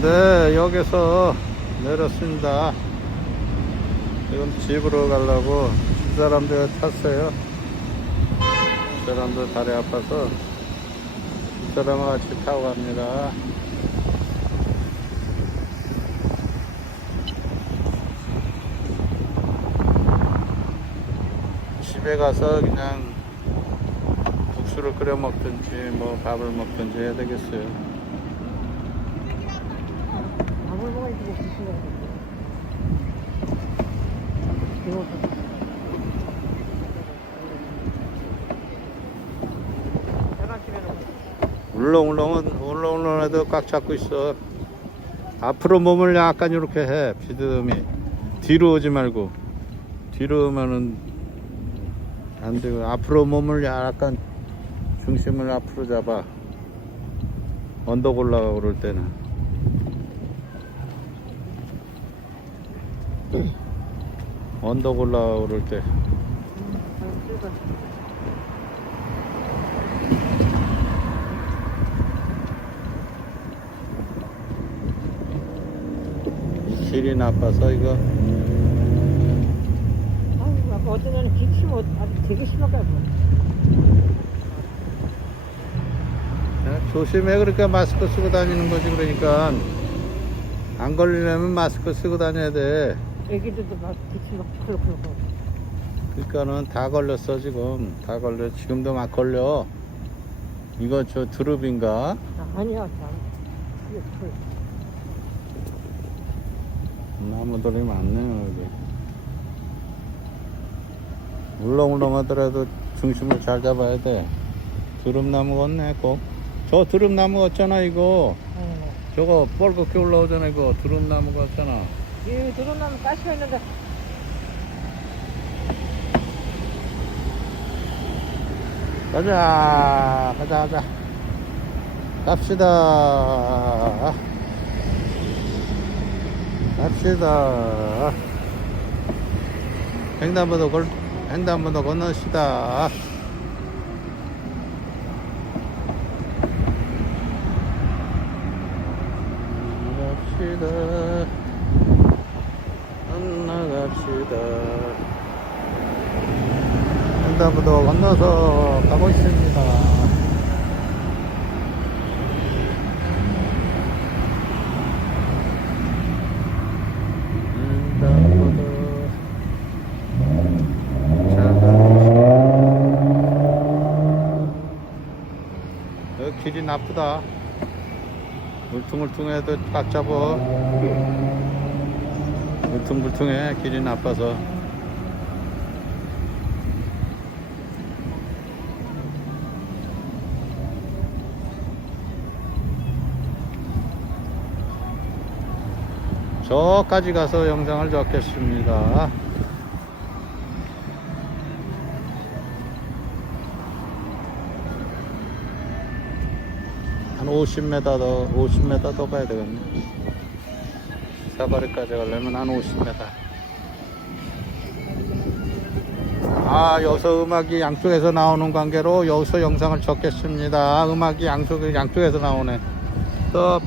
네, 여기서 내렸습니다. 지금 집으로 가려고 이 사람들 탔어요. 이 사람도 다리 아파서 이 사람과 같이 타고 갑니다. 집에 가서 그냥 국수를 끓여 먹든지 뭐 밥을 먹든지 해야 되겠어요. 울렁울렁은 울렁울렁해도 꽉 잡고 있어. 앞으로 몸을 약간 이렇게 해. 비듬이 뒤로 오지 말고 뒤로 오면은 안 되고 앞으로 몸을 약간 중심을 앞으로 잡아. 언덕 올라가 그럴 때는. 언덕 그럴 때. 길이 나빠서 이거. 아까 어떤 애는 기침 어- 아주 되게 심하게 야, 조심해. 그러니까 마스크 쓰고 다니는 거지 그러니까. 안 걸리려면 마스크 쓰고 다녀야 돼 애기들도 막 기침 막 그렇고 그러니까는 다 걸렸어 지금. 다 걸려. 지금도 막 걸려. 이거 저 드룹인가? 아니야 참 이게 풀 나무들이 많네요 여기. 울렁울렁하더라도 중심을 잘 잡아야 돼. 드릅나무 같네 꼭저 드릅나무 같잖아 이거. 어. 저거 뻘겋게 올라오잖아 이거. 드릅나무 같잖아 이 드론나무 가시가 있는데 가자, 가자, 가자. 갑시다. 갑시다. 횡단보도 걸, 횡단보도 건너시다. 갑시다. 건너갑시다. 횡단보도 건너서 가고 있습니다. 횡단보도 길이 나쁘다. 울퉁불퉁해도 꽉 잡어. 울퉁불퉁해 길이 나빠서. 저까지 가서 영상을 적겠습니다. 한 50m 더, 50m 더 가야 되겠네. 사거리까지 가려면 한 50m. 아, 여기서 음악이 양쪽에서 나오는 관계로 여기서 영상을 적겠습니다. 음악이 양쪽, 양쪽에서 나오네. 또